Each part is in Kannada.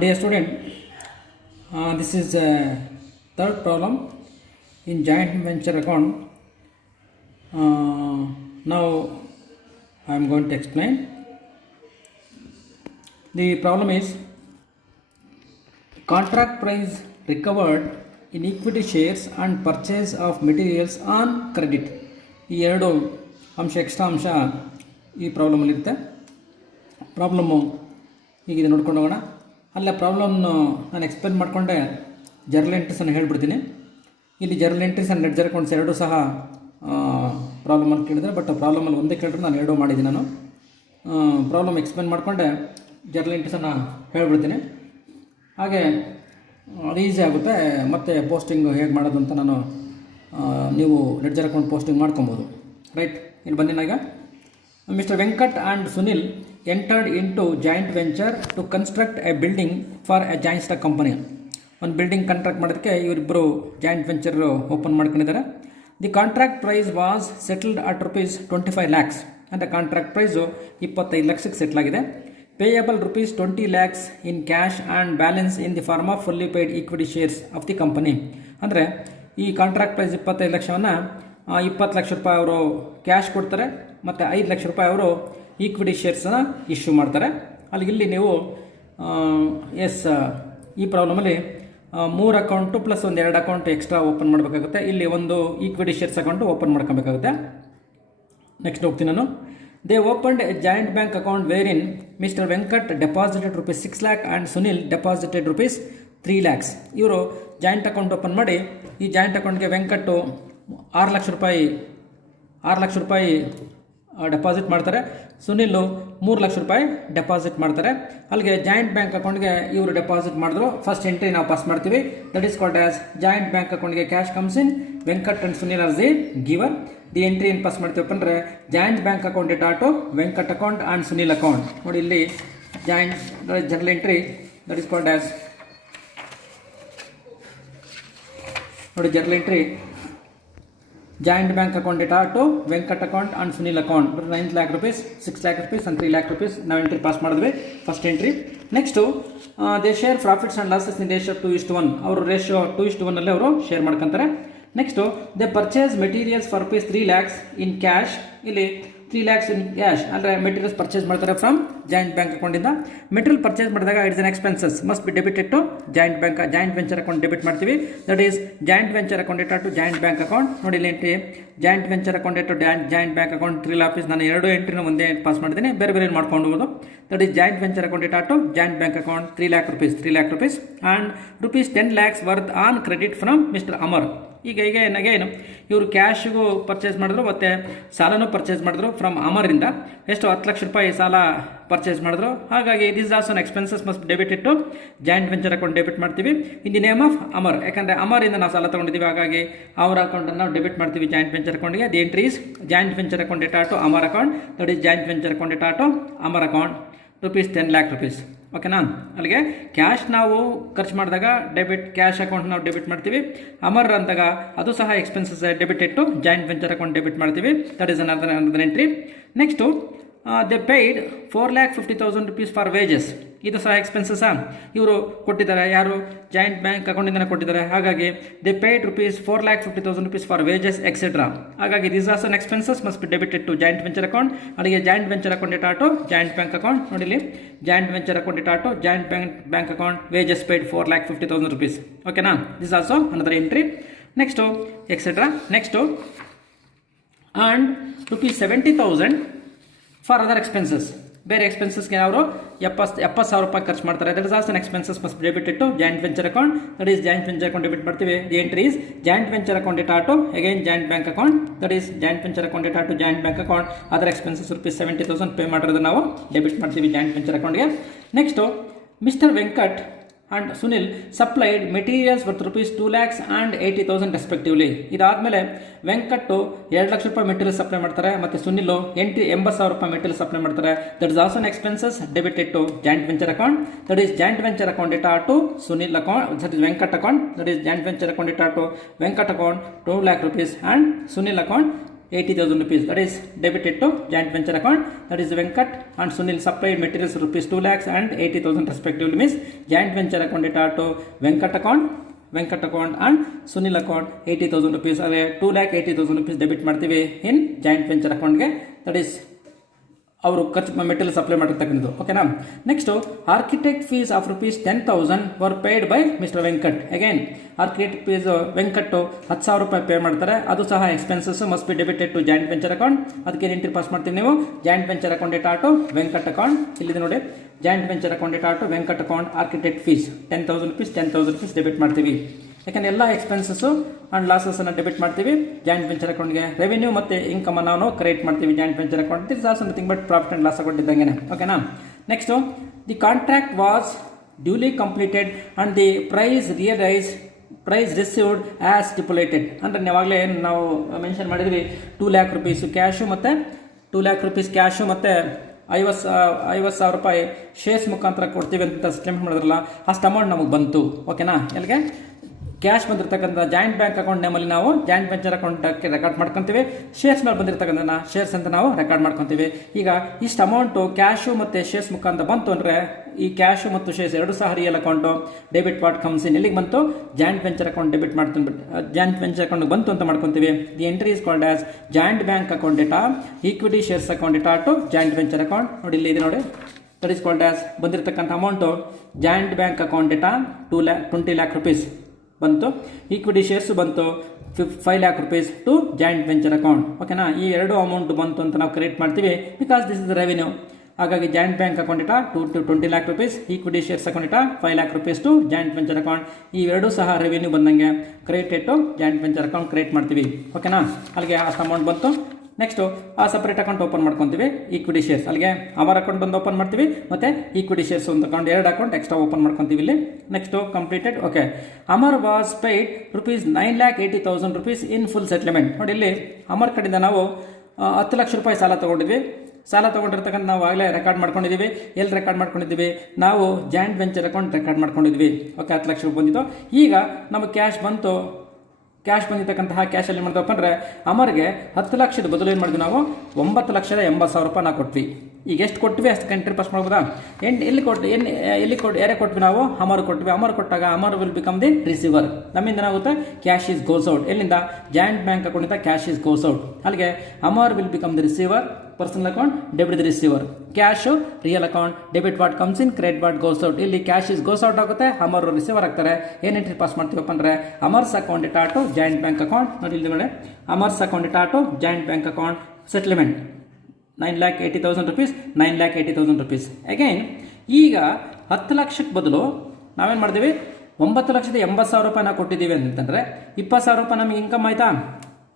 Dear student, this is third problem in joint venture account. Now I am going to explain. The problem is contract price recovered in equity shares and purchase of materials on credit. ಈ ಎರಡು ಅಂಶ ಎಕ್ಸ್ಟ್ರಾ ಅಂಶ ಈ ಪ್ರಾಬ್ಲಮಲ್ಲಿರುತ್ತೆ. ಪ್ರಾಬ್ಲಮ್ಮು ಹೀಗಿದೆ, ನೋಡ್ಕೊಂಡು ಹೋಗೋಣ. ಅಲ್ಲೇ ಪ್ರಾಬ್ಲಮ್ನು ನಾನು ಎಕ್ಸ್ಪ್ಲೇನ್ ಮಾಡಿಕೊಂಡೆ ಜರ್ನಲ್ ಎಂಟ್ರೀಸನ್ನು ಹೇಳ್ಬಿಡ್ತೀನಿ. ಇಲ್ಲಿ journal entries and ledger accounts ಎರಡೂ ಸಹ ಪ್ರಾಬ್ಲಮಲ್ಲಿ ಕೇಳಿದೆ, ಬಟ್ ಪ್ರಾಬ್ಲಮಲ್ಲಿ ಒಂದೇ ಕೇಳಿದ್ರೆ ನಾನು ಎರಡೂ ಮಾಡಿದ್ದೀನಿ. ನಾನು ಪ್ರಾಬ್ಲಮ್ ಎಕ್ಸ್ಪ್ಲೇನ್ ಮಾಡಿಕೊಂಡೆ ಜರ್ನಲ್ ಎಂಟ್ರೀಸನ್ನು ಹೇಳ್ಬಿಡ್ತೀನಿ. ಹಾಗೆ ಅದು ಈಸಿ ಆಗುತ್ತೆ. ಮತ್ತು ಪೋಸ್ಟಿಂಗ್ ಹೇಗೆ ಮಾಡೋದು ಅಂತ ನಾನು ನೀವು ಲೆಡ್ಜರ್ ಅಕೌಂಟ್ ಪೋಸ್ಟಿಂಗ್ ಮಾಡ್ಕೊಬೋದು. ರೈಟ್, ಇಲ್ಲಿ ಬಂದಿನಾಗ Mr. Venkat and Sunil entered into joint venture to construct a building for a joint stock company. ಒಂದು ಬಿಲ್ಡಿಂಗ್ ಕಾಂಟ್ರಾಕ್ಟ್ ಮಾಡೋದಕ್ಕೆ ಇವರಿಬ್ಬರು ಜಾಯಿಂಟ್ ವೆಂಚರ್ ಓಪನ್ ಮಾಡ್ಕೊಂಡಿದ್ದಾರೆ. The contract price was settled at rupees 25 lakhs. ಅಂದರೆ ಕಾಂಟ್ರಾಕ್ಟ್ ಪ್ರೈಸು 25 ಲಕ್ಷಕ್ಕೆ ಸೆಟ್ಲ್ ಆಗಿದೆ. Payable rupees 20 lakhs in cash and balance in the form of fully paid equity shares of the company. ಅಂದರೆ ಈ ಕಾಂಟ್ರಾಕ್ಟ್ ಪ್ರೈಸ್ 25 ಲಕ್ಷವನ್ನು 20 ಲಕ್ಷ ರೂಪಾಯಿ ಅವರು ಕ್ಯಾಶ್ ಕೊಡ್ತಾರೆ ಮತ್ತು 5 ಲಕ್ಷ ರೂಪಾಯಿ ಅವರು ಈಕ್ವಿಟಿ ಶೇರ್ಸನ್ನು ಇಶ್ಯೂ ಮಾಡ್ತಾರೆ. ಇಲ್ಲಿ ನೀವು ಈ ಪ್ರಾಬ್ಲಮಲ್ಲಿ 3 ಅಕೌಂಟು ಪ್ಲಸ್ ಒಂದು 2 ಅಕೌಂಟ್ ಎಕ್ಸ್ಟ್ರಾ ಓಪನ್ ಮಾಡಬೇಕಾಗುತ್ತೆ. ಇಲ್ಲಿ ಒಂದು ಈಕ್ವಿಟಿ ಶೇರ್ಸ್ ಅಕೌಂಟು ಓಪನ್ ಮಾಡ್ಕೊಬೇಕಾಗುತ್ತೆ. ನೆಕ್ಸ್ಟ್ ಹೋಗ್ತೀನಿ ನಾನು. They opened a joint bank account wherein mister Venkat deposited rupees 6 lakh and Sunil deposited rupees 3 lakhs. ಇವರು ಜಾಯಿಂಟ್ ಅಕೌಂಟ್ ಓಪನ್ ಮಾಡಿ ಈ ಜಾಯಿಂಟ್ ಅಕೌಂಟ್ಗೆ ವೆಂಕಟ್ಟು 6 ಲಕ್ಷ ರೂಪಾಯಿ ಡೆಪಾಸಿಟ್ ಮಾಡ್ತಾರೆ. ಸುನಿಲ್ಲು 3 ಲಕ್ಷ ರೂಪಾಯಿ ಡೆಪಾಸಿಟ್ ಮಾಡ್ತಾರೆ. ಅಲ್ಲಿಗೆ ಜಾಯಿಂಟ್ ಬ್ಯಾಂಕ್ ಅಕೌಂಟ್ಗೆ ಇವರು ಡೆಪಾಸಿಟ್ ಮಾಡಿದ್ರು. ಫಸ್ಟ್ ಎಂಟ್ರಿ ನಾವು ಪಾಸ್ ಮಾಡ್ತೀವಿ. That is called as joint bank ಅಕೌಂಟ್ಗೆ cash comes in Venkat and Sunil are the giver. The entry ಏನು ಪಾಸ್ ಮಾಡ್ತೀವಪ್ಪ ಅಂದರೆ joint bank account data Venkat account and Sunil account. ನೋಡಿ ಇಲ್ಲಿ joint journal entry that is called as ನೋಡಿ journal entry joint bank account data to Venkat account and Sunil account 9 lakh rupees, 6 lakh rupees and 3 lakh rupees ನಾವು ಎಂಟ್ರಿ ಪಾಸ್ ಮಾಡಿದ್ವಿ first entry. Next they share profits and losses in ratio 2:1. ಅವರು ರೇಷಿಯೋ 2:1 ಅಲ್ಲಿ ಅವರು ಶೇರ್ ಮಾಡ್ಕೊತಾರೆ. Next they purchase materials for rupees 3 lakhs in cash. ಇಲ್ಲಿ 3 lakhs ಇನ್ ಕ್ಯಾಶ್ ಅಂದರೆ ಮೆಟೀರಿಯಲ್ಸ್ ಪರ್ಚೇಸ್ ಮಾಡ್ತಾರೆ ಫ್ರಮ್ ಜಾಯಿಂಟ್ ಬ್ಯಾಂಕ್ ಅಕೌಂಟಿಂದ. ಮೆಟೀರಿಯಲ್ ಪರ್ಚೇಸ್ ಮಾಡಿದಾಗ it's an expenses must be debited to joint venture account debit ಮಾಡ್ತೀವಿ. That is joint venture account data to joint bank account. ನೋಡಿ ಇಲ್ಲಿ entry joint venture account date joint bank account 3 lakhs. ನಾನು ಎರಡು ಎಂಟ್ರಿನ ಒಂದೇ ಪಾಸ್ ಮಾಡಿದ್ದೀನಿ, ಬೇರೆ ಬೇರೆ ಮಾಡ್ಕೊಂಡು ಹೋಗೋದು. That is joint venture account data to joint bank account 3 lakh rupees and rupees 10 lakhs worth on credit from mister Amar. ಈಗ ಏನು ಇವರು ಕ್ಯಾಶ್ಗೂ ಪರ್ಚೇಸ್ ಮಾಡಿದ್ರು ಮತ್ತು ಸಾಲನೂ ಪರ್ಚೇಸ್ ಮಾಡಿದ್ರು ಫ್ರಮ್ ಅಮರಿಂದ. ಎಷ್ಟು 10 ಲಕ್ಷ ರೂಪಾಯಿ ಸಾಲ ಪರ್ಚೇಸ್ ಮಾಡಿದ್ರು. ಹಾಗಾಗಿ this also expenses must debit ಇಟ್ಟು ಜಾಯಿಂಟ್ ವೆಂಚರ್ ಅಕೌಂಟ್ ಡೆಬಿಟ್ ಮಾಡ್ತೀವಿ ಇನ್ ದಿ ನೇಮ್ ಆಫ್ ಅಮರ್. ಯಾಕಂದರೆ ಅಮರಿಂದ ನಾವು ಸಾಲ ತೊಗೊಂಡಿದ್ದೀವಿ, ಹಾಗಾಗಿ ಅವರ ಅಕೌಂಟನ್ನು ನಾವು ಡೆಬಿಟ್ ಮಾಡ್ತೀವಿ ಜಾಯಿಂಟ್ ವೆಂಚರ್ ಅಕೌಂಟ್ಗೆ. The entry is joint venture account data to Amar account. That is joint venture account data to Amar account rupees 10 lakh rupees. ಓಕೆನಾ? ಅಲ್ಲಿಗೆ ಕ್ಯಾಶ್ ನಾವು ಖರ್ಚು ಮಾಡಿದಾಗ ಡೆಬಿಟ್ ಕ್ಯಾಶ್ ಅಕೌಂಟ್ ನಾವು ಡೆಬಿಟ್ ಮಾಡ್ತೀವಿ. ಅಮರ್ ಅಂದಾಗ ಅದು ಸಹ ಎಕ್ಸ್ಪೆನ್ಸಸ್ ಡೆಬಿಟ್ ಇಟ್ಟು ಜಾಯಿಂಟ್ ವೆಂಚರ್ ಅಕೌಂಟ್ ಡೆಬಿಟ್ ಮಾಡ್ತೀವಿ. That is another entry. Next they paid 4,50,000 rupees for wages. ಇದು ಸಹ ಎಕ್ಸ್ಪೆನ್ಸಸ್ಸಾ ಇವರು ಕೊಟ್ಟಿದ್ದಾರೆ, ಯಾರು ಜಾಯಿಂಟ್ ಬ್ಯಾಂಕ್ ಅಕೌಂಟಿಂದನೇ ಕೊಟ್ಟಿದ್ದಾರೆ. ಹಾಗಾಗಿ they paid rupees 4,50,000 rupees for wages etcetera. ಹಾಗಾಗಿ this as an expenses must be debited to joint venture account. ಅಲ್ಲಿಗೆ joint venture account data to joint bank account. ನೋಡಿ ಇಲ್ಲಿ joint venture account data to joint bank account wages paid 4,50,000 rupees. ಓಕೆನಾ? This also another entry. Next etcetera. Next and rupees 70,000 for other expenses. ಬೇರೆ ಎಕ್ಸ್ಪೆನ್ಸಸ್ಗೆ ಅವರು 70,000 ರೂಪಾಯಿ ಖರ್ಚು ಮಾಡ್ತಾರೆ. That is also expenses must debited to joint venture account. That is joint venture account debit ಮಾಡ್ತೀವಿ. The entry is joint venture account data to again joint bank account. That is joint venture account data to joint bank account. Other expenses rupees 70,000 pay ಮಾಡಿರೋದು ನಾವು ಡೆಬಿಟ್ ಮಾಡ್ತೀವಿ ಜಾಯಿಂಟ್ ವೆಂಚರ್ ಅಕೌಂಟ್ಗೆ. Next mister Venkat and Sunil supplied materials worth rupees 2 lakhs and 80,000 respectively. ಇದಾದಮೇಲೆ ವೆಂಕಟ್ಟು 2 ಲಕ್ಷ ರೂಪಾಯಿ ಮೆಟೀರಿಯಲ್ ಸಪ್ಲೈ ಮಾಡ್ತಾರೆ ಮತ್ತು ಸುನಿಲ್ 80,000 ರೂಪಾಯಿ ಮೆಟೀರಿಯಲ್ ಸಪ್ಲೈ ಮಾಡ್ತಾರೆ. That is also expenses debited to joint venture account. That is joint venture account data to Sunil account. That is Venkat account. That is joint venture account data to Venkat account 2 lakh rupees and Sunil account 80,000 rupees, that is debited to joint venture account. That is Venkat and Sunil supplied materials rupees 2 lakhs and 80,000 respectively, means joint venture account data to Venkat account and Sunil account 80,000 rupees, 2,80,000 rupees debit ಮಾಡ್ತೀವಿ in joint venture account ಗೆ. That is ಅವರು ಖರ್ಚು ಮೆಟೀರಿಯಲ್ ಸಪ್ಲೈ ಮಾಡಿರ್ತಕ್ಕಂಥದ್ದು. ಓಕೆನಾ. Next architect fees of rupees 10,000 were paid by mister Venkat. Again architect fees Venkat 10,000 ರೂಪಾಯಿ ಪೇ ಮಾಡ್ತಾರೆ, ಅದು ಸಹ expenses must be debited to joint venture account. ಅದಕ್ಕೆ ಎಂಟ್ರಿ ಪಾಸ್ ಮಾಡ್ತೀವಿ ನೀವು. Joint venture account data to Venkat account, ಇಲ್ಲಿದೆ ನೋಡಿ, joint venture account data to Venkat account. Architect fees 10,000 rupees debit ಮಾಡ್ತೀವಿ. ಯಾಕಂದ್ರೆ ಎಲ್ಲ ಎಕ್ಸ್ಪೆನ್ಸಸ್ ಅಂಡ್ ಲಾಸಸ್ ಅನ್ನು ಡೆಬಿಟ್ ಮಾಡ್ತೀವಿ ಜಾಯಿಂಟ್ ವೆಂಚರ್ ಅಕೌಂಟ್ಗೆ. ರೆವೆನ್ಯೂ ಮತ್ತೆ ಇನ್ಕಮ್ ಅನ್ನು ನಾವು ಕ್ರಿಯೇಟ್ ಮಾಡ್ತೀವಿ joint venture account. This also nothing but profit and loss account ಇದ್ದಂಗೆ. ಓಕೆನಾ. Next the contract was duly completed and the price received as stipulated. ಅಂದ್ರೆ ಯಾವಾಗಲೇ ನಾವು ಮೆನ್ಷನ್ ಮಾಡಿದ್ವಿ 2 lakh rupees ಕ್ಯಾಶು ಮತ್ತೆ 2 lakh rupees ಕ್ಯಾಶು ಮತ್ತೆ 50,000 ರೂಪಾಯಿ ಶೇರ್ಸ್ ಮುಖಾಂತರ ಕೊಡ್ತೀವಿ ಅಂತ ಸ್ಟೇಟ್ಮೆಂಟ್ ಮಾಡಿದ್ರಲ್ಲ, ಅಷ್ಟು ಅಮೌಂಟ್ ನಮಗೆ ಬಂತು. ಓಕೆನಾ. ಎಲ್ಲಿಗೆ ಕ್ಯಾಶ್ ಬಂದಿರತಕ್ಕಂಥ ಜಾಯಿಂಟ್ ಬ್ಯಾಂಕ್ ಅಕೌಂಟ್ ನೇಮಲ್ಲಿ ನಾವು ಜಾಯಿಂಟ್ ವೆಂಚರ್ ಅಕೌಂಟ್ಗೆ ರೆಕಾರ್ಡ್ ಮಾಡ್ಕೊತೀವಿ. ಶೇರ್ಸ್ ಮೇಲೆ ಬಂದಿರತಕ್ಕಂಥ ಶೇರ್ಸ್ ಅಂತ ನಾವು ರೆಕಾರ್ಡ್ ಮಾಡ್ಕೊತೀವಿ. ಈಗ ಇಷ್ಟು ಅಮೌಂಟು ಕ್ಯಾಶು ಮತ್ತು ಶೇರ್ಸ್ ಮುಖಾಂತರ ಬಂತು ಅಂದರೆ ಈ ಕ್ಯಾಶು ಮತ್ತು ಶೇರ್ಸ್ ಎರಡು ಸಹ real account. Debit what comes in, ಎಲ್ಲಿಗೆ ಬಂತು ಜಾಯಿಂಟ್ ವೆಂಚರ್ ಅಕೌಂಟ್ ಡೆಬಿಟ್ ಮಾಡ್ತೀನಿ, ಜಾಯಿಂಟ್ ವೆಂಚರ್ ಅಕೌಂಟ್ ಬಂತು ಅಂತ ಮಾಡ್ಕೊತೀವಿ. The entry is called as joint bank account debtor equity shares account data to joint venture account. ನೋಡಿ ಇಲ್ಲಿ ಇದೆ ನೋಡಿ, ದಟ್ ಇಸ್ ಕಾಲ್ಡ್ ಆಸ್ ಬಂದಿರತಕ್ಕಂಥ amount joint bank account debtor 20 lakh rupees ಬಂತು. ಈಕ್ವಿಟಿ ಶೇರ್ಸ್ ಬಂತು 5 lakh rupees to joint venture account. ಓಕೆನಾ. ಈ ಎರಡು ಅಮೌಂಟ್ ಬಂತು ಅಂತ ನಾವು ಕ್ರಿಯೇಟ್ ಮಾಡ್ತೀವಿ ಬಿಕಾಸ್ ದಿಸ್ ಇಸ್ ರೆವೆನ್ಯೂ. ಹಾಗಾಗಿ ಜಾಯಿಂಟ್ ಬ್ಯಾಂಕ್ ಅಕೌಂಟ್ ಇಟ 20 lakh rupees, equity shares account ಇಟ 5 lakh rupees to joint venture account. ಈ ಎರಡೂ ಸಹ ರೆವೆನ್ಯೂ ಬಂದಂಗೆ created to joint venture account create ಮಾಡ್ತೀವಿ. ಓಕೆನಾ. ಅಲ್ಲಿಗೆ ಅಷ್ಟು ಅಮೌಂಟ್ ಬಂತು. ನೆಕ್ಸ್ಟು ಆ ಸಪ್ರೇಟ್ ಅಕೌಂಟ್ ಓಪನ್ ಮಾಡ್ಕೊತೀವಿ. ಈಕ್ವಿಟಿ ಶೇರ್ಸ್ ಅಲ್ಲಿಗೆ ಅಮರ್ ಅಕೌಂಟ್ ಒಂದು ಓಪನ್ ಮಾಡ್ತೀವಿ, ಮತ್ತೆ ಈಕ್ವಿಟಿ ಶೇರ್ಸ್ ಒಂದು ಅಕೌಂಟ್, 2 ಅಕೌಂಟ್ ಎಕ್ಸ್ಟ್ರಾ ಓಪನ್ ಮಾಡ್ಕೊತೀವಿ ಇಲ್ಲಿ. Next completed. Okay. Amar was paid rupees 9,80,000 rupees in full settlement. ನೋಡಿ ಇಲ್ಲಿ ಅಮರ್ ಕಡೆಯಿಂದ ನಾವು 10 ಲಕ್ಷ ರೂಪಾಯಿ ಸಾಲ ತೊಗೊಂಡಿದ್ವಿ. ಸಾಲ ತೊಗೊಂಡಿರ್ತಕ್ಕಂಥ ನಾವು ಆಗಲೇ ರೆಕಾರ್ಡ್ ಮಾಡ್ಕೊಂಡಿದ್ದೀವಿ. ಎಲ್ಲಿ ರೆಕಾರ್ಡ್ ಮಾಡ್ಕೊಂಡಿದ್ದೀವಿ ನಾವು ಜಾಯಿಂಟ್ ವೆಂಚರ್ ಅಕೌಂಟ್ ರೆಕಾರ್ಡ್ ಮಾಡ್ಕೊಂಡಿದ್ವಿ. ಓಕೆ. 10 ಲಕ್ಷ ಬಂದಿತ್ತು. ಈಗ ನಮಗೆ ಕ್ಯಾಶ್ ಬಂತು. ಕ್ಯಾಶ್ ಬಂದಿರತಕ್ಕಂತಹ ಕ್ಯಾಶಲ್ಲಿ ಮಾಡ್ತಪ್ಪ ಅಂದರೆ ಅಮರ್ಗೆ 10 ಲಕ್ಷದ ಬದಲು ಏನು ಮಾಡಿದ್ವಿ ನಾವು 9,80,000 ರೂಪಾಯಿ ನಾವು ಕೊಟ್ವಿ. ಈಗ ಎಷ್ಟು ಕೊಟ್ವಿ ಅಷ್ಟು ಕಂಟ್ರಿ ಪಾಸ್ ಮಾಡ್ಬೋದಾ? ಎಲ್ಲಿ ಕೊಟ್ವಿ ನಾವು ಅಮರ್ ಕೊಟ್ವಿ. ಅಮರ್ ಕೊಟ್ಟಾಗ Amar will become the receiver. ನಮ್ಮಿಂದ ಏನಾಗುತ್ತೆ ಕ್ಯಾಶ್ ಈಸ್ ಗೋಸ್ ಔಟ್. ಎಲ್ಲಿಂದ ಜಾಯಿಂಟ್ ಬ್ಯಾಂಕ್ ಅಕೌಂಟಿಂದ ಕ್ಯಾಶ್ ಈಸ್ ಗೋಸ್ ಔಟ್. ಅಲ್ಲಿಗೆ Amar will become the receiver, personal account debit the receiver. Cash real account, debit what comes in, credit what goes out. ಇಲ್ಲಿ ಕ್ಯಾಶ್ ಇಸ್ ಗೋಸ್ ಔಟ್ ಆಗುತ್ತೆ, ಅಮರ್ ರಿಸೀವರ್ ಆಗ್ತಾರೆ. ಏನು ಎಂಟ್ರಿ ಪಾಸ್ ಮಾಡ್ತೀವಪ್ಪ ಅಂದರೆ Amar's account data to joint bank account. ನೋಡಿ ಇಲ್ಲಿ ನೋಡಿ, Amar's account data to joint bank account settlement 9,80,000 rupees, 9,80,000 rupees. Again ಈಗ 10 ಲಕ್ಷಕ್ಕೆ ಬದಲು ನಾವೇನು ಮಾಡಿದ್ದೀವಿ 9,80,000 ರೂಪಾಯಿ ನಾವು ಕೊಟ್ಟಿದ್ದೀವಿ ಅಂತಂದರೆ 20,000 ರೂಪಾಯಿ ನಮಗೆ ಇನ್ಕಮ್ ಆಯ್ತಾ?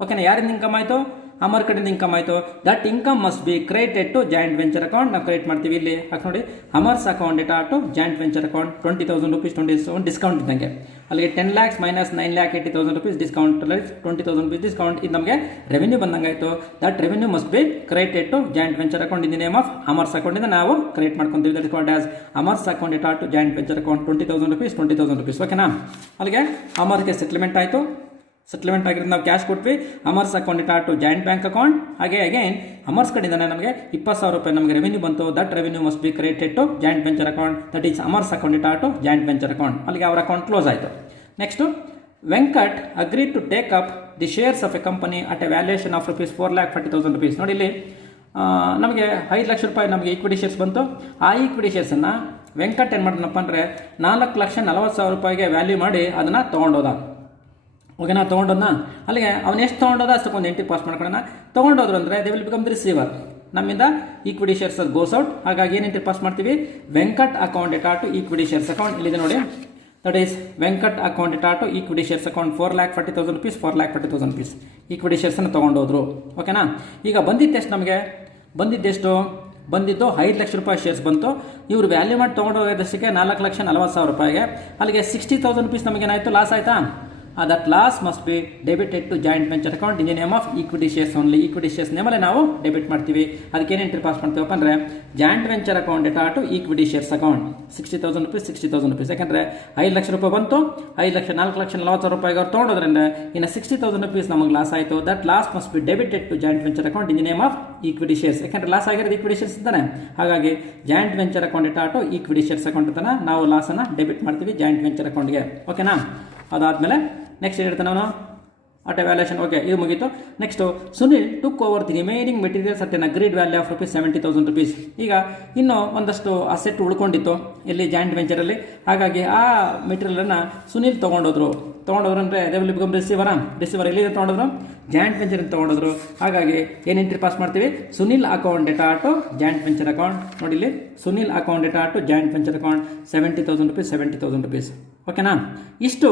ಓಕೆನಾ. ಯಾರಿಂದ ಇನ್ಕಮ್ ಆಯಿತು? ಅಮರ್ ಕಡೆಯಿಂದ ಇನ್ಕಮ್ ಆಯಿತು. That income must be credited to joint venture account. ನಾವು ಕ್ರಿಯೇಟ್ ಮಾಡ್ತೀವಿ ಇಲ್ಲಿ. ಹಾಕಿ ನೋಡಿ, Amar's account data to joint venture account 20,000 rupees 27 discount ಇದ್ದಂಗೆ. ಅಲ್ಲಿಗೆ 10 lakhs minus 9,80,000 rupees discount, 20,000 rupees discount. ಇದು ನಮಗೆ ರೆವೆನ್ಯೂ ಬಂದಂಗೆ ಆಯಿತು. That revenue must be credited to joint venture account in the name of Amar's ಅಕೌಂಟಿಂದ ನಾವು ಕ್ರಿಯೇಟ್ ಮಾಡ್ಕೊಂತೀವಿ. That is called as Amar's account data to joint venture account 20,000 rupees, 20,000 rupees. ಓಕೆನಾ. ಅಲ್ಲಿಗೆ ಅಮರ್ಗೆ ಸೆಟ್ಲ್ಮೆಂಟ್ ಆಯಿತು. ಸೆಟ್ಲ್ಮೆಂಟ್ ಆಗಿರೋದು ನಾವು ಕ್ಯಾಶ್ ಕೊಟ್ವಿ. Amar's account data to joint bank account. ಹಾಗೆ ಅಗೇನ್ ಅಮರ್ಸ್ ಕಡೆಯಿಂದ ನಮಗೆ 20,000 ರೂಪಾಯಿ ನಮಗೆ ರೆವೆನ್ಯೂ ಬಂತು. That revenue must be credited to joint venture account. That is Amar's account data to joint venture account. ಅಲ್ಲಿಗೆ ಅವರ ಅಕೌಂಟ್ ಕ್ಲೋಸ್ ಆಯಿತು. Next Venkat agreed to take up the shares of a company at a valuation of ₹4,40,000 rupees. ನೋಡಿ ಇಲ್ಲಿ ನಮಗೆ 5 ಲಕ್ಷ ರೂಪಾಯಿ ನಮಗೆ ಈಕ್ವಿಟಿ ಶೇರ್ಸ್ ಬಂತು. ಆ ಈಕ್ವಿಟಿ ಶೇರ್ಸನ್ನು ವೆಂಕಟ್ ಏನು ಮಾಡಿದ್ನಪ್ಪ ಅಂದರೆ 4,40,000 ರೂಪಾಯಿಗೆ ವ್ಯಾಲ್ಯೂ ಮಾಡಿ ಅದನ್ನು ತೊಗೊಂಡೋದ. ಓಕೆನಾ. ತೊಗೊಂಡೋದನ್ನ ಅಲ್ಲಿಗೆ ಅವನು ಎಷ್ಟು ತೊಗೊಂಡೋದ ಅಷ್ಟಕ್ಕೊಂದು ಎಂಟ್ರಿ ಪಾಸ್ ಮಾಡ್ಕೊಳ್ಳೋಣ. ತೊಗೊಂಡೋದ್ರು ಅಂದರೆ they will become the receiver. ನಮ್ಮಿಂದ ಈಕ್ವಿಟಿ ಶೇರ್ಸ್ ಗೋಸ್ ಔಟ್. ಹಾಗಾಗಿ ಏನು ಎಂಟ್ರಿ ಪಾಸ್ ಮಾಡ್ತೀವಿ Venkat account data to equity shares account. ಇಲ್ಲಿದೆ ನೋಡಿ, that is Venkat account data to equity shares account 4,40,000 rupees, 4,40,000 rupees equity ಶೇರ್ಸನ್ನು ತೊಗೊಂಡೋದ್ರು. ಓಕೆನಾ. ಈಗ ಬಂದಿದ್ದೆಷ್ಟು ನಮಗೆ? ಬಂದಿದ್ದು 5 ಲಕ್ಷ ರೂಪಾಯಿ ಶೇರ್ಸ್ ಬಂತು. ಇವರು ವ್ಯಾಲ್ಯೂ ಮಾಡಿ ತೊಗೊಂಡೋಗೋದಷ್ಟಕ್ಕೆ 4,40,000 ರೂಪಾಯಿಗೆ. ಅಲ್ಲಿಗೆ 60,000 rupees ನಮಗೇನಾಯಿತು? ಲಾಸ್ ಆಯಿತಾ? That loss must be debited to joint venture account in the name of equity shares only. Equity shares ನೇಮಲ್ಲಿ ನಾವು ಡೆಬಿಟ್ ಮಾಡ್ತೀವಿ. ಅದಕ್ಕೆ ಏನು ಎಂಟ್ರಿ ಪಾಸ್ ಮಾಡ್ತೀವಪ್ಪ ಅಂದರೆ joint venture account data to equity shares account 60,000 rupees 60,000 rupees. ಯಾಕಂದರೆ 5 ಲಕ್ಷ ರೂಪಾಯಿ ಬಂತು, 5 ಲಕ್ಷ 4,40,000 ರೂಪಾಯಿಗೆ ಅವ್ರು ತೊಗೊಂಡೋದ್ರಿಂದ ಇನ್ನು 60,000 rupees ನಮಗೆ ಲಾಸ್ ಆಯಿತು. That loss must be debited to joint venture account in the name of equity shares. ಯಾಕಂದರೆ ಲಾಸ್ ಆಗಿರೋದು ಈಕ್ವಿಟಿ ಶೇರ್ಸ್ ಇದ್ದಾನೆ. ಹಾಗಾಗಿ joint venture account data to equity shares account ಅಂತ ನಾವು ಲಾಸನ್ನು ಡೆಬಿಟ್ ಮಾಡ್ತೀವಿ ಜಾಯಿಂಟ್ ವೆಂಚರ್ ಅಕೌಂಟ್ಗೆ. ಓಕೆನಾ? ಅದಾದಮೇಲೆ ನೆಕ್ಸ್ಟ್ ಹೇಳ್ತಾನೆ ಅವನು ಅಟ್ ವ್ಯಾಲ್ಯೂಷನ್. ಓಕೆ, ಇದು ಮುಗೀತು. Next Sunil took over the remaining materials at N agreed value of ₹70,000 rupees. ಈಗ ಇನ್ನೂ ಒಂದಷ್ಟು ಅಸೆಟ್ ಉಳ್ಕೊಂಡಿತ್ತು ಇಲ್ಲಿ ಜಾಯಿಂಟ್ ವೆಂಚರಲ್ಲಿ. ಹಾಗಾಗಿ ಆ ಮೆಟೀರಿಯಲನ್ನು ಸುನಿಲ್ ತೊಗೊಂಡೋದ್ರು ಅಂದರೆ ದೇ ವಿಲ್ ಬಿಕಮ್ ರಿಸೀವರ್ ಎಲ್ಲಿದೆ ತೊಗೊಂಡೋದ್ರು? Joint venture ತೊಗೊಂಡೋದ್ರು. ಹಾಗಾಗಿ ಏನು ಎಂಟ್ರಿ ಪಾಸ್ ಮಾಡ್ತೀವಿ? Sunil account data to joint venture account. ನೋಡಿ ಇಲ್ಲಿ Sunil account data to joint venture account ₹70,000 rupees. ಓಕೆನಾ? ಇಷ್ಟು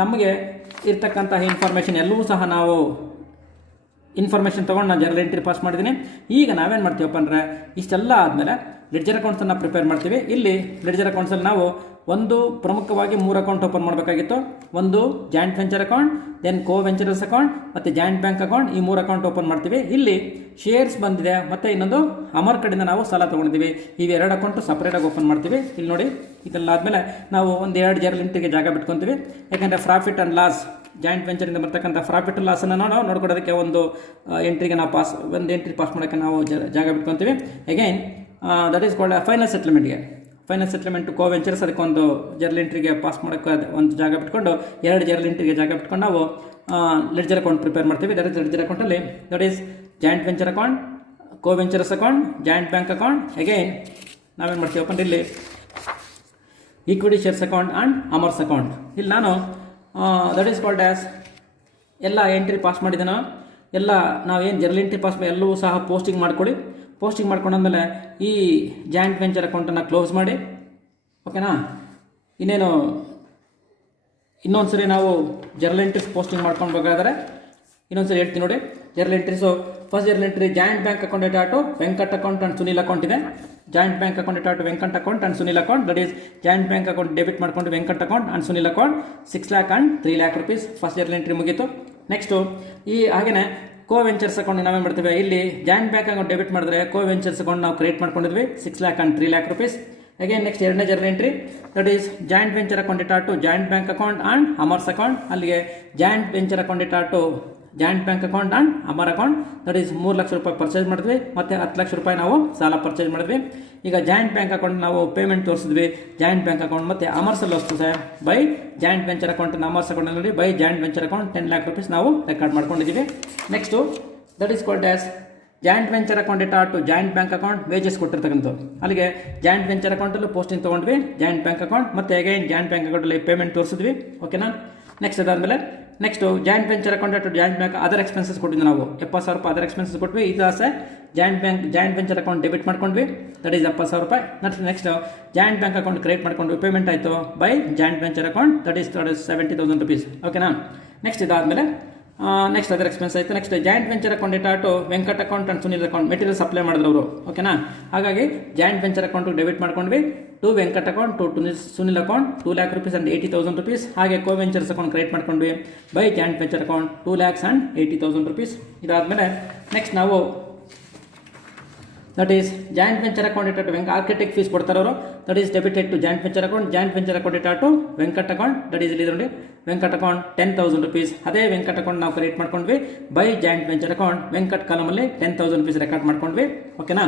ನಮಗೆ ಇರ್ತಕ್ಕಂತಹ ಇನ್ಫಾರ್ಮೇಷನ್ ಎಲ್ಲವೂ ಸಹ ನಾವು ಇನ್ಫಾರ್ಮೇಷನ್ ತೊಗೊಂಡು ನಾನು ಜರ್ನಲ್ ಎಂಟ್ರಿ ಪಾಸ್ ಮಾಡಿದ್ದೀನಿ. ಈಗ ನಾವೇನು ಮಾಡ್ತೀವಪ್ಪ ಅಂದರೆ ಇಷ್ಟೆಲ್ಲ ಆದಮೇಲೆ ಲೆಡ್ಜರ್ ಅಕೌಂಟ್ಸನ್ನು ಪ್ರಿಪೇರ್ ಮಾಡ್ತೀವಿ. ಇಲ್ಲಿ ಲೆಡ್ಜರ್ ಅಕೌಂಟ್ಸಲ್ಲಿ ನಾವು ಒಂದು ಪ್ರಮುಖವಾಗಿ 3 ಅಕೌಂಟ್ ಓಪನ್ ಮಾಡಬೇಕಾಗಿತ್ತು. ಒಂದು ಜಾಯಿಂಟ್ ವೆಂಚರ್ ಅಕೌಂಟ್, ದೆನ್ ಕೋ ವೆಂಚರ್ಸ್ ಅಕೌಂಟ್ ಮತ್ತು ಜಾಯಿಂಟ್ ಬ್ಯಾಂಕ್ ಅಕೌಂಟ್. ಈ 3 ಅಕೌಂಟ್ ಓಪನ್ ಮಾಡ್ತೀವಿ. ಇಲ್ಲಿ ಶೇರ್ಸ್ ಬಂದಿದೆ ಮತ್ತು ಇನ್ನೊಂದು ಅಮರ್ ಕಡೆಯಿಂದ ನಾವು ಸಾಲ ತೊಗೊಂಡಿದ್ದೀವಿ. ಇವು 2 ಅಕೌಂಟು ಸಪ್ರೇಟಾಗಿ ಓಪನ್ ಮಾಡ್ತೀವಿ. ಇಲ್ಲಿ ನೋಡಿ, ಇದೆಲ್ಲ ಆದಮೇಲೆ ನಾವು ಒಂದು 2 ಜರ್ನಲ್ ಎಂಟ್ರಿಗೆ ಜಾಗ ಬಿಟ್ಕೊತೀವಿ. ಯಾಕಂದರೆ ಪ್ರಾಫಿಟ್ ಆ್ಯಂಡ್ ಲಾಸ್ ಜಾಯಿಂಟ್ ವೆಂಚರಿಂದ ಬರ್ತಕ್ಕಂಥ ಪ್ರಾಫಿಟ್ ಲಾಸನ್ನು ನಾವು ನೋಡ್ಕೊಡೋದಕ್ಕೆ ಒಂದು ಎಂಟ್ರಿಗೆ ನಾವು ಎಂಟ್ರಿ ಪಾಸ್ ಮಾಡೋಕ್ಕೆ ನಾವು ಜಾಗ ಬಿಟ್ಕೊತೀವಿ. Again that is called final ಸೆಟ್ಲ್ಮೆಂಟ್ಗೆ. ಫೈನಲ್ ಸೆಟ್ಲ್ಮೆಂಟ್ ಕೋ ವೆಂಚರ್ಸ್ ಅದಕ್ಕೊಂದು ಜರ್ನಲ್ ಎಂಟ್ರಿಗೆ ಪಾಸ್ ಮಾಡೋಕ್ಕೆ ಒಂದು ಜಾಗ ಬಿಟ್ಕೊಂಡು 2 ಜರ್ನಲ್ ಎಂಟ್ರಿಗೆ ಜಾಗ ಬಿಟ್ಕೊಂಡು ನಾವು ಲೆಡ್ಜರ್ ಅಕೌಂಟ್ ಪ್ರಿಪೇರ್ ಮಾಡ್ತೀವಿ. ದಟ್ ಇಸ್ ಲೆಡ್ಜರ್ ಅಕೌಂಟಲ್ಲಿ that is joint venture account, co ventures account, joint bank account. Again ನಾವೇನು ಮಾಡ್ತೀವಪ್ಪ ಅಂದರೆ ಇಲ್ಲಿ equity shares account and Amar's account. ಇಲ್ಲಿ ನಾನು ದಟ್ ಈಸ್ ಕಾಲ್ಡ್ ಆ್ಯಸ್ ಎಲ್ಲ ಎಂಟ್ರಿ ಪಾಸ್ ಮಾಡಿದ್ದಾನೋ ಎಲ್ಲ ನಾವೇನು ಜರ್ನಲ್ ಎಂಟ್ರಿ ಪಾಸ್ ಎಲ್ಲವೂ ಸಹ ಪೋಸ್ಟಿಂಗ್ ಮಾಡ್ಕೊಳ್ಳಿ. ಪೋಸ್ಟಿಂಗ್ ಮಾಡ್ಕೊಂಡಾದ್ಮೇಲೆ ಈ ಜಾಯಿಂಟ್ ವೆಂಚರ್ ಅಕೌಂಟನ್ನು ಕ್ಲೋಸ್ ಮಾಡಿ. ಓಕೆನಾ? ಇನ್ನೇನು ಇನ್ನೊಂದು ಸರಿ ನಾವು ಜರ್ನಲ್ ಎಂಟ್ರೀಸ್ ಪೋಸ್ಟಿಂಗ್ ಮಾಡ್ಕೊಳ್ಬೇಕಾದ್ರೆ ಇನ್ನೊಂದು ಸರಿ ಹೇಳ್ತೀನಿ ನೋಡಿ. Journal entries first journal entry joint bank account data to Venkat account and Sunil account ಇದೆ. Joint bank account data to Venkat account and Sunil account. That is joint bank account debit ಮಾಡ್ಕೊಂಡು Venkat account and Sunil account 6 lakh and 3 lakh rupees. First journal entry ಮುಗೀತು. ನೆಕ್ಸ್ಟು ಈ ಹಾಗೆಯೇ ಕೋ ವೆಂಚರ್ಸ್ ಅಕೌಂಟ್ ನಾವೇನು ಮಾಡ್ತೀವಿ? ಇಲ್ಲಿ ಜಾಯಿಂಟ್ ಬ್ಯಾಂಕ್ ಅಕೌಂಟ್ ಡೆಬಿಟ್ ಮಾಡಿದ್ರೆ ಕೋ ವೆಂಚರ್ಸ್ ಅಕೌಂಟ್ ನಾವು ಕ್ರಿಯೇಟ್ ಮಾಡ್ಕೊಂಡಿದ್ವಿ 6 lakh and 3 lakh rupees. Again next 2ನೇ journal entry that is joint venture account data to joint bank account and Amar's account. ಅಲ್ಲಿಗೆ joint venture account data to joint bank account and Amar account. That is 3 lakh ರೂಪಾಯಿ ಪರ್ಚೇಸ್ ಮಾಡಿದ್ವಿ ಮತ್ತು 10 ಲಕ್ಷ ರೂಪಾಯಿ ನಾವು ಸಾಲ ಪರ್ಚೇಸ್ ಮಾಡಿದ್ವಿ. ಈಗ ಜಾಯಿಂಟ್ ಬ್ಯಾಂಕ್ ಅಕೌಂಟ್ ನಾವು ಪೇಮೆಂಟ್ ತೋರಿಸಿದ್ವಿ. ಜಾಯಿಂಟ್ ಬ್ಯಾಂಕ್ ಅಕೌಂಟ್ ಮತ್ತು ಅಮರ್ಸಲ್ಲಿ ವಸ್ತು sir by joint venture account Amar's ಅಕೌಂಟಲ್ಲಿ by joint venture account 10 lakh rupees ನಾವು ರೆಕಾರ್ಡ್ ಮಾಡ್ಕೊಂಡಿದ್ದೀವಿ. Next that is called as joint venture account data to joint bank account wages ಕೊಟ್ಟಿರ್ತಕ್ಕಂಥದ್ದು. ಅಲ್ಲಿಗೆ ಜಾಯಿಂಟ್ ವೆಂಚರ್ ಅಕೌಂಟಲ್ಲೂ ಪೋಸ್ಟಿಂಗ್ ತೊಗೊಂಡ್ವಿ ಜಾಯಿಂಟ್ ಬ್ಯಾಂಕ್ ಅಕೌಂಟ್ ಮತ್ತು ಅಗೈನ್ ಜಾಯಿಂಟ್ ಬ್ಯಾಂಕ್ ಅಕೌಂಟಲ್ಲಿ ಪೇಮೆಂಟ್ ತೋರಿಸಿದ್ವಿ. ಓಕೆನಾ? ನೆಕ್ಸ್ಟ್ ಅದಾದಮೇಲೆ next joint venture account to joint bank other expenses ಕೊಟ್ಟಿದ್ವಿ ನಾವು 70,000 ರೂಪಾಯಿ ಅದರ್ ಎಕ್ಸ್ಪೆನ್ಸಸ್ ಕೊಟ್ವಿ. ಇದು ಆಸೆ ಜಾಯಿಂಟ್ ವೆಂಚರ್ ಅಕೌಂಟ್ ಡೆಬಿಟ್ ಮಾಡ್ಕೊಂಡ್ವಿ. ದಟ್ ಈಸ್ 70,000 ರೂಪಾಯಿ. Next joint bank account credit ಮಾಡ್ಕೊಂಡು ಪೇಮೆಂಟ್ ಆಯಿತು by joint venture account that is 70,000 rupees. ಓಕೆನಾ? ನೆಕ್ಸ್ಟ್ ಇದಾದಮೇಲೆ ನೆಕ್ಸ್ಟ್ ಅದರ್ ಎಕ್ಸ್ಪೆನ್ಸ್ ಆಯಿತು. Next joint venture account data to Venkat account and Sunil account material supply ಮಾಡಿದ್ರು ಅವರು. ಓಕೆನಾ? ಹಾಗಾಗಿ ಜಾಯಿಂಟ್ ವೆಂಚರ್ ಅಕೌಂಟು ಡೆಬಿಟ್ ಮಾಡ್ಕೊಂಡ್ವಿ to Venkat account to Sunil account 2 lakh rupees and 80,000 rupees. ಹಾಗೆ ಕೋ ವೆಂಚರ್ಸ್ ಅಕೌಂಟ್ ಕ್ರಿಯೇಟ್ ಮಾಡ್ಕೊಂಡ್ವಿ by joint venture account 2 lakhs and 80,000 rupees. ಇದಾದಮೇಲೆ ನೆಕ್ಸ್ಟ್ ನಾವು that is joint venture account data to architect fees ಕೊಡ್ತಾರೆ ಅವರು. That is debited to joint venture account data to Venkat account. That is ಇಲ್ಲಿ ನೋಡಿ ವೆಂಕಟ್ ಅಕೌಂಟ್ 10,000 rupees. ಅದೇ ವೆಂಕಟ್ ಅಕೌಂಟ್ ನಾವು ಕ್ರಿಯೇಟ್ ಮಾಡ್ಕೊಂಡ್ವಿ by joint venture account Venkat ಕಾಲಮಲ್ಲಿ 10,000 rupees record ಮಾಡ್ಕೊಂಡ್ವಿ. ಓಕೆನಾ?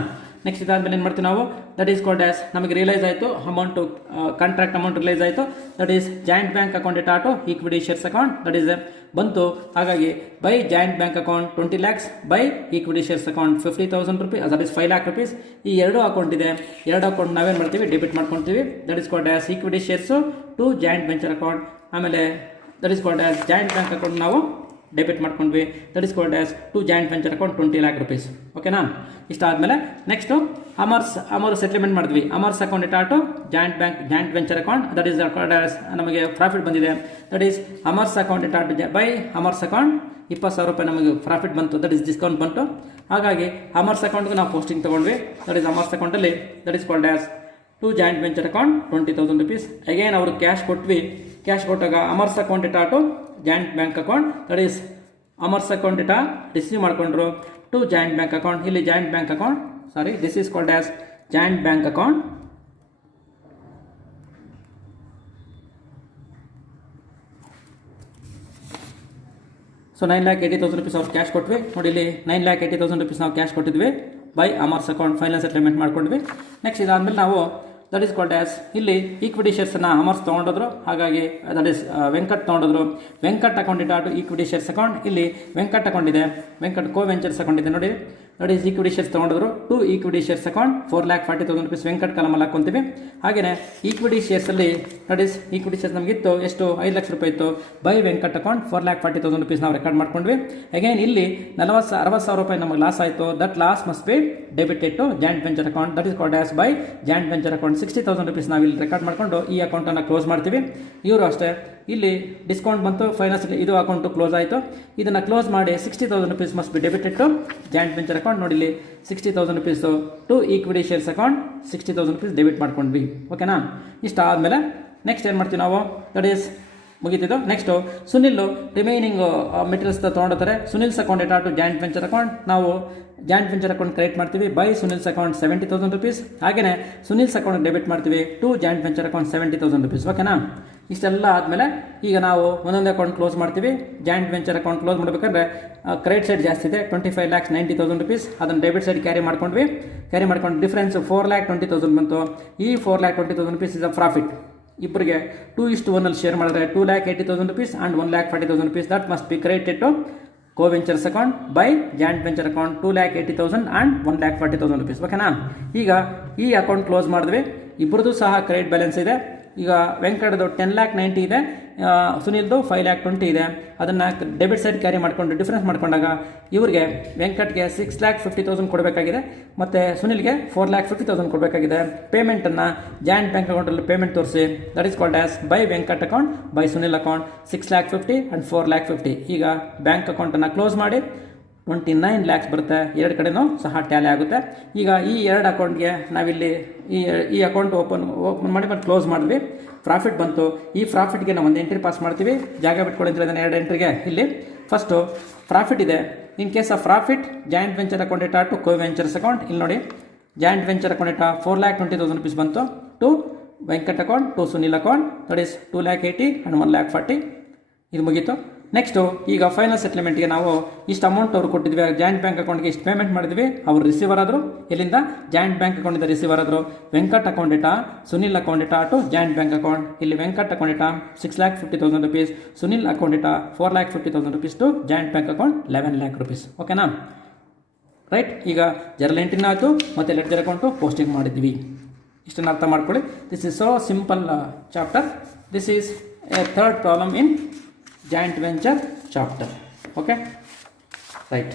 ನೆಕ್ಸ್ಟ್ ಇದಾದಮೇಲೆ ಏನು ಮಾಡ್ತೀವಿ ನಾವು? ದಟ್ ಈಸ್ ಕಾಲ್ಡ್ ಆಸ್ ನಮಗೆ ರಿಯಲೈಸ್ ಆಯಿತು ಅಮೌಂಟು ಕಾಂಟ್ರಾಕ್ಟ್ ಅಮೌಂಟ್ ರಿಲೈಸ್ ಆಯಿತು. That is joint bank account data to equity shares account that is ಬಂತು. ಹಾಗಾಗಿ by joint bank account 20 lakhs by equity shares account 50,000 rupees that is 5 lakh rupees. ಈ 2 ಅಕೌಂಟ್ ಇದೆ. 2 ಅಕೌಂಟ್ ನಾವೇನು ಮಾಡ್ತೀವಿ? ಡೆಬಿಟ್ ಮಾಡ್ಕೊಳ್ತೀವಿ. That is called as equity shares to joint venture account. ಆಮೇಲೆ that is called as joint bank account ನಾವು ಡೆಬಿಟ್ ಮಾಡ್ಕೊಂಡ್ವಿ. That is called as to joint venture account 20 lakh rupees. ಓಕೆನಾ? ಇಷ್ಟ ಆದಮೇಲೆ ನೆಕ್ಸ್ಟು ಅಮರ್ ಸೆಟ್ಲ್ಮೆಂಟ್ ಮಾಡಿದ್ವಿ. Amar's account data to joint venture account that is called as ನಮಗೆ ಪ್ರಾಫಿಟ್ ಬಂದಿದೆ. That is Amar's account data to by Amar's account 20,000 ರೂಪಾಯಿ ನಮಗೆ ಪ್ರಾಫಿಟ್ ಬಂತು. ದಟ್ ಈಸ್ ಡಿಸ್ಕೌಂಟ್ ಬಂತು. ಹಾಗಾಗಿ ಅಮರ್ಸ್ ಅಕೌಂಟ್ಗೆ ನಾವು ಪೋಸ್ಟಿಂಗ್ ತೊಗೊಂಡ್ವಿ. ದಟ್ ಈಸ್ ಅಮರ್ಸ್ ಅಕೌಂಟಲ್ಲಿ that is called as to joint venture account 20,000 rupees. Again ಅವ್ರಿಗೆ ಕ್ಯಾಶ್ ಕೊಟ್ವಿ ಕ್ಯಾಶ್ ಕೊಟ್ಟಾಗ Amar's account data to joint bank account, that is Amar's account debtor receive ಮಾಡಿಕೊಂಡ್ರು ಟು ಜಾಯಿಂಟ್ ಬ್ಯಾಂಕ್ ಅಕೌಂಟ್. ಇಲ್ಲಿ joint bank account, sorry, this is called as joint bank account. So 9,80,000 rupees ಅವ್ರು ಕ್ಯಾಶ್ ಕೊಟ್ವಿ. ನೋಡಿ ಇಲ್ಲಿ 9,80,000 rupees ನಾವು ಕ್ಯಾಶ್ ಕೊಟ್ಟಿದ್ವಿ by Amar's account, final settlement ಮಾಡ್ಕೊಂಡ್ವಿ. ನೆಕ್ಸ್ಟ್ ಇದಾದ್ಮೇಲೆ ನಾವು ದಟ್ ಈಸ್ ಕಾಲ್ಡ್ ಆಸ್ ಇಲ್ಲಿ ಈಕ್ವಿಟಿ ಶೇರ್ಸನ್ನು ಅಮರ್ಸ್ ತೊಗೊಂಡಿದ್ರು, ಹಾಗಾಗಿ ದಟ್ ಈಸ್ ವೆಂಕಟ್ ತೊಗೊಂಡಿದ್ರು. ವೆಂಕಟ್ ಅಕೌಂಟ್ ಇಟ್ಟು ಈಕ್ವಿಟಿ ಶೇರ್ಸ್ ಅಕೌಂಟ್, ಇಲ್ಲಿ ವೆಂಕಟ್ ಅಕೌಂಟ್ ಇದೆ, ವೆಂಕಟ್ ಕೋ ವೆಂಚರ್ಸ್ ಅಕೌಂಟ್ ಇದೆ. ನೋಡಿ ದಟ್ ಈಸ್ ಈಕ್ವಿಟಿ ಶೇರ್ಸ್ ತೊಗೊಂಡಿದ್ರು to equity shares account 4,40,000 rupees Venkat ಕಾಲಮಲ್ಲಿ ಹಾಕೊಂತೀವಿ. ಹಾಗೆಯೇ ಈಕ್ವಿಟಿ ಶೇರ್ಸಲ್ಲಿ ದಟ್ ಈಸ್ ಈಕ್ವಿಟಿ ಶೇರ್ಸ್ ನಮಗಿತ್ತು ಎಷ್ಟು 5 ಲಕ್ಷ ರೂಪಾಯಿ ಇತ್ತು ಬೈ ವೆಂಕಟ್ ಅಕೌಂಟ್ 4,40,000 rupees ನಾವು ರೆಕಾರ್ಡ್ ಮಾಡ್ಕೊಂಡ್ವಿ. ಅಗೈನ್ ಇಲ್ಲಿ 60,000 ರೂಪಾಯಿ ನಮಗೆ ಲಾಸ್ ಆಯಿತು. That loss must be debited to joint venture account, that is called as by joint venture account. 60,000 rupees ನಾವು ಇಲ್ಲಿ ರೆಕಾರ್ಡ್ ಮಾಡಿಕೊಂಡು ಈ ಅಕೌಂಟನ್ನು ಕ್ಲೋಸ್ ಮಾಡ್ತೀವಿ. ಇವರು ಅಷ್ಟೇ ಇಲ್ಲಿ ಡಿಸ್ಕೌಂಟ್ ಬಂತು, ಫೈನಾನ್ಸ್ ಇದು ಅಕೌಂಟು ಕ್ಲೋಸ್ ಆಯಿತು. ಇದನ್ನು ಕ್ಲೋಸ್ ಮಾಡಿ 60,000 rupees must be debited to joint venture account. ನೋಡಿ ಇಲ್ಲಿ 60,000 rupees to equity shares account 60,000 rupees debit ಮಾಡ್ಕೊಂಡ್ವಿ. ಓಕೆನಾ? ಇಷ್ಟ ಆದಮೇಲೆ ನೆಕ್ಸ್ಟ್ ಏನು ಮಾಡ್ತೀವಿ ನಾವು, ದಟ್ ಈಸ್ ಮುಗಿತಿದ್ದು. ನೆಕ್ಸ್ಟು ಸುನಿಲ್ ರಿಮೈನಿಂಗ್ ಮೆಟೀರಿಯಲ್ಸ್ ತೊಗೊಂಡಿರ್ತಾರೆ. Sunil's account data to joint venture account, ನಾವು ಜಾಯಿಂಟ್ ವೆಂಚರ್ ಅಕೌಂಟ್ ಕ್ರಿಯೇಟ್ ಮಾಡ್ತೀವಿ ಬೈ ಸುನಿಲ್ಸ್ ಅಕೌಂಟ್ 70,000 rupees. ಹಾಗೆಯೇ ಸುನಿಲ್ಸ್ ಅಕೌಂಟ್ ಡೆಬಿಟ್ ಮಾಡ್ತೀವಿ to joint venture account 70,000 rupees. ಓಕೆನಾ? ಇಷ್ಟೆಲ್ಲ ಆದಮೇಲೆ ಈಗ ನಾವು ಒಂದೊಂದು ಅಕೌಂಟ್ ಕ್ಲೋಸ್ ಮಾಡ್ತೀವಿ. ಜಾಯಿಂಟ್ ವೆಂಚರ್ ಅಕೌಂಟ್ ಕ್ಲೋಸ್ ಮಾಡಬೇಕಾದ್ರೆ ಕ್ರೆಡಿಟ್ ಸೈಡ್ ಜಾಸ್ತಿ ಇದೆ, 25,90,000 rupees. ಅದನ್ನು ಡೆಬಿಟ್ ಸೈಡ್ ಕ್ಯಾರಿ ಮಾಡ್ಕೊಂಡ್ವಿ. ಕ್ಯಾರಿ ಮಾಡ್ಕೊಂಡು ಡಿಫ್ರೆನ್ಸ್ 4,20,000 ಬಂತು. ಈ 4,20,000 rupees ಇಸ್ ಅ ಪ್ರಾಫಿಟ್. ಇಬ್ಬರಿಗೆ 2:1 ಅಲ್ಲಿ ಶೇರ್ ಮಾಡಿದ್ರೆ 2,80,000 rupees and 1,40,000 rupees. That must be credited to co ventures account by joint venture account 2,80,000 and 1,40,000 rupees. ಓಕೆನಾ? ಈಗ ಈ ಅಕೌಂಟ್ ಕ್ಲೋಸ್ ಮಾಡಿದ್ವಿ. ಇಬ್ಬರದು ಸಹ ಕ್ರೆಡಿಟ್ ಬ್ಯಾಲೆನ್ಸ್ ಇದೆ. ಈಗ ವೆಂಕಟದು 10,90,000 ಇದೆ, ಸುನಿಲ್ದು 5,20,000 ಇದೆ. ಅದನ್ನು ಡೆಬಿಟ್ ಸೈಡ್ ಕ್ಯಾರಿ ಮಾಡಿಕೊಂಡು ಡಿಫ್ರೆನ್ಸ್ ಮಾಡ್ಕೊಂಡಾಗ ಇವ್ರಿಗೆ ವೆಂಕಟ್ಗೆ 6,50,000 ಕೊಡಬೇಕಾಗಿದೆ ಮತ್ತು ಸುನಿಲ್ಗೆ 4,50,000 ಕೊಡಬೇಕಾಗಿದೆ. ಪೇಮೆಂಟನ್ನು ಜಾಯಿಂಟ್ ಬ್ಯಾಂಕ್ ಅಕೌಂಟಲ್ಲಿ ಪೇಮೆಂಟ್ ತೋರಿಸಿ, that is called as by Venkat account by Sunil account 6,50,000 and 4,50,000. ಈಗ ಬ್ಯಾಂಕ್ ಅಕೌಂಟನ್ನು ಕ್ಲೋಸ್ ಮಾಡಿ 29 lakhs ಬರುತ್ತೆ. ಎರಡು ಕಡೆನೂ ಸಹ ಟ್ಯಾಲಿ ಆಗುತ್ತೆ. ಈಗ ಈ ಎರಡು ಅಕೌಂಟ್ಗೆ ನಾವಿಲ್ಲಿ ಈ ಅಕೌಂಟ್ ಓಪನ್ ಮಾಡಿ ಮತ್ತು ಕ್ಲೋಸ್ ಮಾಡಿದ್ವಿ. ಪ್ರಾಫಿಟ್ ಬಂತು. ಈ ಪ್ರಾಫಿಟ್ಗೆ ನಾವು ಒಂದು ಎಂಟ್ರಿ ಪಾಸ್ ಮಾಡ್ತೀವಿ. ಜಾಗ ಬಿಟ್ಕೊಂಡಿದ್ರೆ ಅದನ್ನು 2 ಎಂಟ್ರಿಗೆ ಇಲ್ಲಿ ಫಸ್ಟು ಪ್ರಾಫಿಟ್ ಇದೆ. In case of profit joint venture account data to co ventures account. ಇಲ್ಲಿ ನೋಡಿ joint venture account debtor 4,20,000 rupees ಬಂತು to Venkat account to Sunil account, that is 2,80,000 and 1,40,000. ಇದು ಮುಗೀತು. ನೆಕ್ಸ್ಟು ಈಗ ಫೈನಲ್ ಸೆಟ್ಲ್ಮೆಂಟ್ಗೆ ನಾವು ಇಷ್ಟು ಅಮೌಂಟ್ ಅವ್ರು ಕೊಟ್ಟಿದ್ವಿ. ಜಾಯಿಂಟ್ ಬ್ಯಾಂಕ್ ಅಕೌಂಟ್ಗೆ ಇಷ್ಟು ಪೇಮೆಂಟ್ ಮಾಡಿದ್ವಿ. ಅವರು ರಿಸೀವರ್ ಆದರು. ಎಲ್ಲಿಂದ? ಜಾಯಿಂಟ್ ಬ್ಯಾಂಕ್ ಅಕೌಂಟಿಂದ ರಿಸೀವರ್ ಆದರು. Venkat account data Sunil account data to joint bank account. ಇಲ್ಲಿ Venkat account data 6,50,000 rupees, Sunil account data 4,50,000 rupees to joint bank account 11 lakh rupees. ಓಕೆನಾ? ರೈಟ್. ಈಗ ಜರ್ನಲ್ ಎಂಟ್ರಿನ ಆಯಿತು ಮತ್ತು ಲೆಡ್ಜರ್ ಅಕೌಂಟು ಪೋಸ್ಟಿಂಗ್ ಮಾಡಿದ್ವಿ. ಇಷ್ಟನ್ನು ಅರ್ಥ ಮಾಡ್ಕೊಳ್ಳಿ. This is so simple chapter. This is a third problem in joint venture chapter. Okay, right.